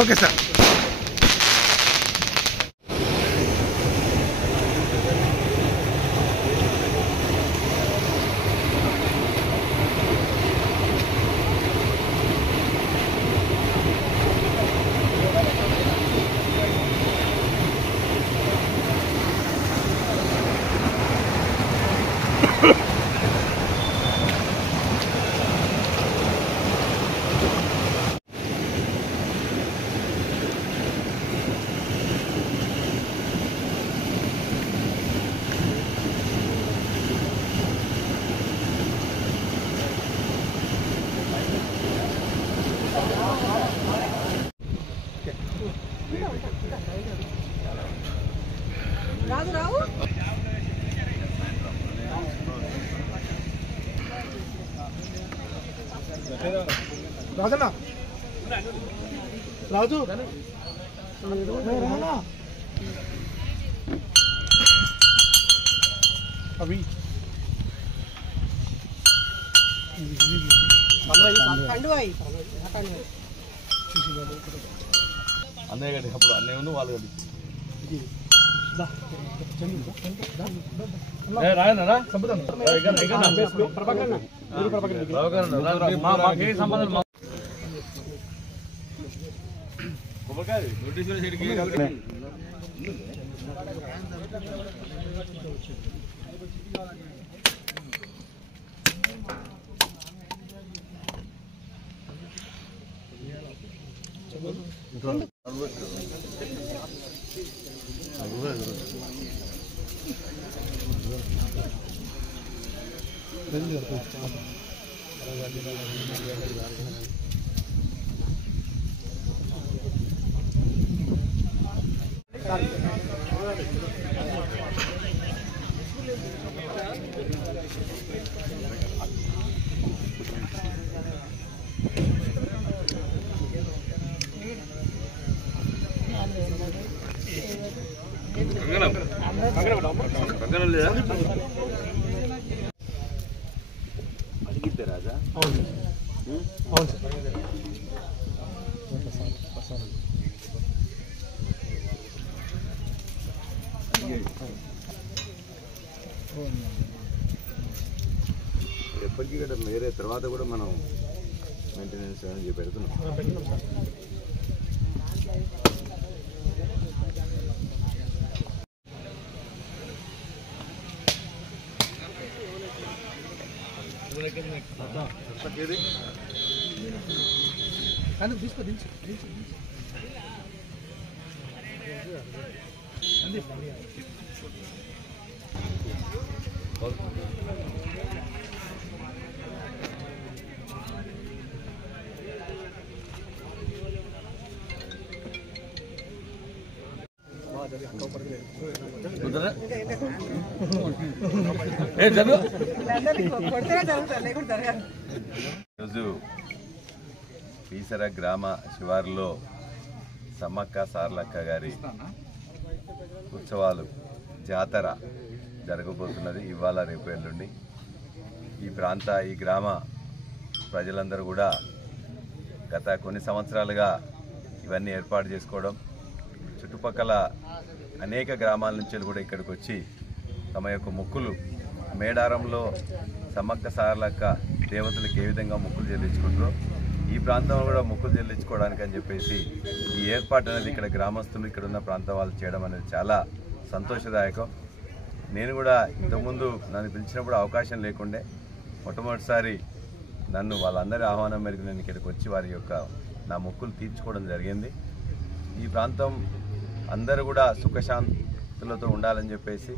Okay sir. Raju Rao Rajanna Raju అవి అన్నయ్య గడి అప్పుడు అన్నయ్య ఉన్న వాళ్ళు గడి అడిగితే రాజా అవును అవును సార్. ఎప్పటికీ కూడా వేరే తర్వాత కూడా మనం మెయింటెనెన్స్ అని పెడుతున్నాం. తీసుకో దించు ఈరోజు పీసర గ్రామ శివారులో సమ్మక్క సార్లక్క గారి ఉత్సవాలు జాతర జరగబోతున్నది. ఇవాళ రేపు ఎల్లుండి ఈ గ్రామ ప్రజలందరూ కూడా గత కొన్ని సంవత్సరాలుగా ఇవన్నీ ఏర్పాటు చేసుకోవడం, చుట్టుపక్కల అనేక గ్రామాల నుంచి కూడా ఇక్కడికి వచ్చి తమ యొక్క మొక్కులు మేడారంలో సమ్మక్క సార్లక్క దేవతలకు ఏ విధంగా మొక్కులు చెల్లించుకుంటారో ఈ ప్రాంతంలో కూడా మొక్కులు చెల్లించుకోవడానికి అని చెప్పేసి ఈ ఏర్పాటు అనేది ఇక్కడ గ్రామస్తులు ఇక్కడ ఉన్న ప్రాంతం వాళ్ళు చేయడం అనేది చాలా సంతోషదాయకం. నేను కూడా ఇంతకుముందు నన్ను పిలిచినప్పుడు అవకాశం లేకుండే మొట్టమొదటిసారి నన్ను వాళ్ళందరి ఆహ్వానం మేరకు నేను ఇక్కడికి వచ్చి వారి యొక్క నా మొక్కులు తీర్చుకోవడం జరిగింది. ఈ ప్రాంతం అందరూ కూడా సుఖశాంతులతో ఉండాలని చెప్పేసి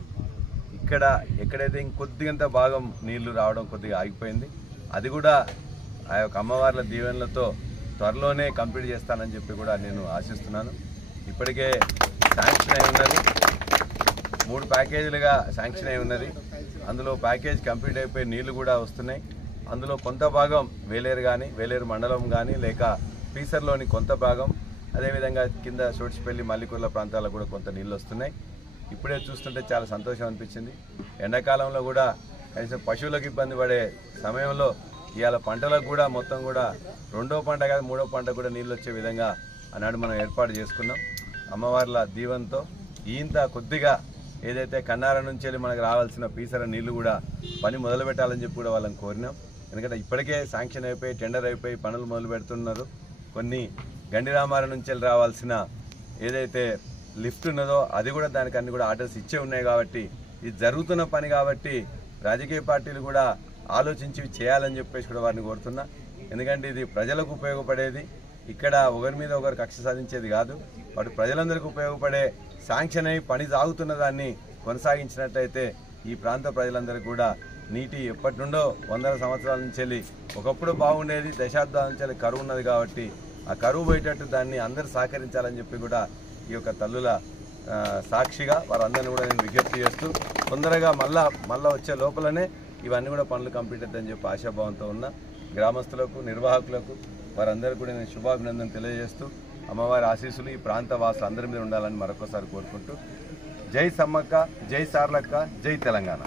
ఇక్కడ ఎక్కడైతే ఇంకొద్దిగంత భాగం నీళ్లు రావడం కొద్దిగా ఆగిపోయింది, అది కూడా ఆ యొక్క అమ్మవార్ల దీవెనలతో త్వరలోనే కంప్లీట్ చేస్తానని చెప్పి కూడా నేను ఆశిస్తున్నాను. ఇప్పటికే శాంక్షన్ అయి ఉన్నది. 3 ప్యాకేజీలుగా శాంక్షన్ అయి ఉన్నది. అందులో ప్యాకేజ్ కంప్లీట్ అయిపోయి నీళ్లు కూడా వస్తున్నాయి. అందులో కొంత భాగం వేలేరు కానీ, వేలేరు మండలం కానీ, లేక పీసర్లోని కొంత భాగం, అదేవిధంగా కింద చోట్చిపల్లి మల్లికుర్ల ప్రాంతాలకు కూడా కొంత నీళ్ళు వస్తున్నాయి. ఇప్పుడే చూస్తుంటే చాలా సంతోషం అనిపించింది. ఎండాకాలంలో కూడా కనీసం పశువులకు ఇబ్బంది పడే సమయంలో ఇవాళ పంటలకు కూడా మొత్తం కూడా 2వ పంట కాదు 3వ పంట కూడా నీళ్ళు వచ్చే విధంగా ఆనాడు మనం ఏర్పాటు చేసుకున్నాం. అమ్మవార్ల దీవెనతో ఇంత కొద్దిగా ఏదైతే కన్నార నుంచి వెళ్ళి మనకు రావాల్సిన పీసర నీళ్లు కూడా పని మొదలు పెట్టాలని చెప్పి కూడా వాళ్ళని కోరినాం. ఎందుకంటే ఇప్పటికే శాంక్షన్ అయిపోయి టెండర్ అయిపోయి పనులు మొదలు పెడుతున్నారు. కొన్ని గండిరామారం నుంచి వెళ్ళి రావాల్సిన ఏదైతే లిఫ్ట్ ఉన్నదో అది కూడా దానికి అన్ని కూడా ఆర్డర్స్ ఇచ్చే ఉన్నాయి. కాబట్టి ఇది జరుగుతున్న పని కాబట్టి రాజకీయ పార్టీలు కూడా ఆలోచించి చేయాలని చెప్పేసి కూడా వారిని కోరుతున్నా. ఎందుకంటే ఇది ప్రజలకు ఉపయోగపడేది, ఇక్కడ ఒకరి మీద ఒకరు కక్ష సాధించేది కాదు. వాటి ప్రజలందరికీ ఉపయోగపడే శాంక్షన్ అయి పని సాగుతున్న దాన్ని కొనసాగించినట్లయితే ఈ ప్రాంత ప్రజలందరికీ కూడా నీటి ఎప్పటి నుండో 100 సంవత్సరాల నుంచి వెళ్ళి ఒకప్పుడు బాగుండేది, దశాబ్దాల నుంచి వెళ్ళి కరువు ఉన్నది. కాబట్టి ఆ కరువు పోయేటట్టు దాన్ని అందరూ సహకరించాలని చెప్పి కూడా ఈ యొక్క తల్లుల సాక్షిగా వారందరినీ కూడా నేను విజ్ఞప్తి చేస్తూ తొందరగా మళ్ళా వచ్చే లోపలనే ఇవన్నీ కూడా పనులు కంప్లీట్ అవుతాయని చెప్పి ఆశాభావంతో ఉన్న గ్రామస్తులకు, నిర్వాహకులకు వారందరూ కూడా నేను శుభాభినందన తెలియజేస్తూ అమ్మవారి ఆశీస్సులు ఈ ప్రాంత వాసులు అందరి మీద ఉండాలని మరొకసారి కోరుకుంటూ జై సమ్మక్క, జై సార్లక్క, జై తెలంగాణ.